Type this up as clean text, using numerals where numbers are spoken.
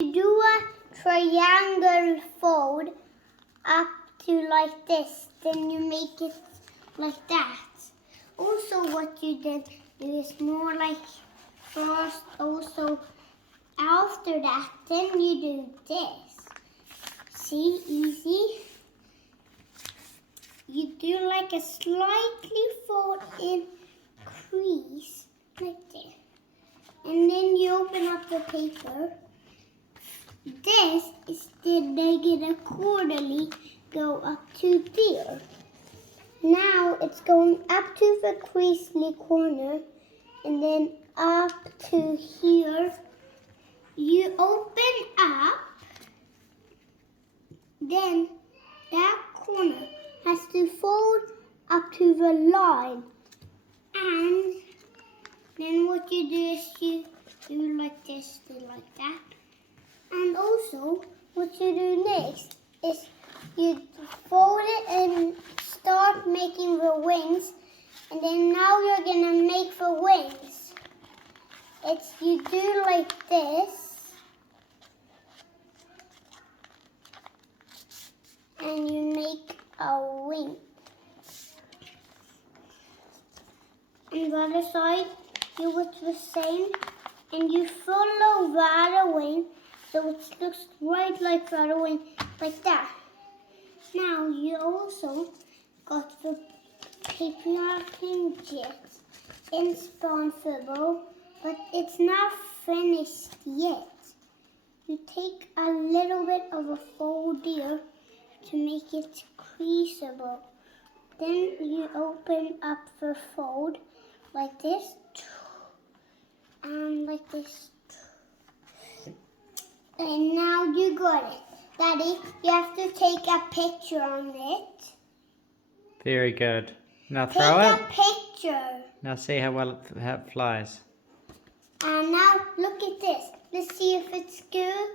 You do a triangle fold up to like this, then you make it like that. Also what you did is more like first, also after that, then you do this. See, easy. You do like a slightly fold in crease, like this. And then you open up the paper. This is the negative quarterly go up to there. Now it's going up to the creasely corner and then up to here. You open up, then that corner has to fold up to the line. And then what you do is you do like this, do like that. And also, what you do next is you fold it and start making the wings. And then now you're gonna make the wings. It's you do like this. And you make a wing. On the other side, you do the same. And you follow the other wing. So it looks right like the other wing, like that. Now you also got the paper napkin jet in Spawnfibble, but it's not finished yet. You take a little bit of a fold here to make it creasable. Then you open up the fold like this and like this. And now you got it. Daddy, you have to take a picture on it. Very good. Now throw it. Take a picture. Now see how well it flies. And now look at this. Let's see if it's good.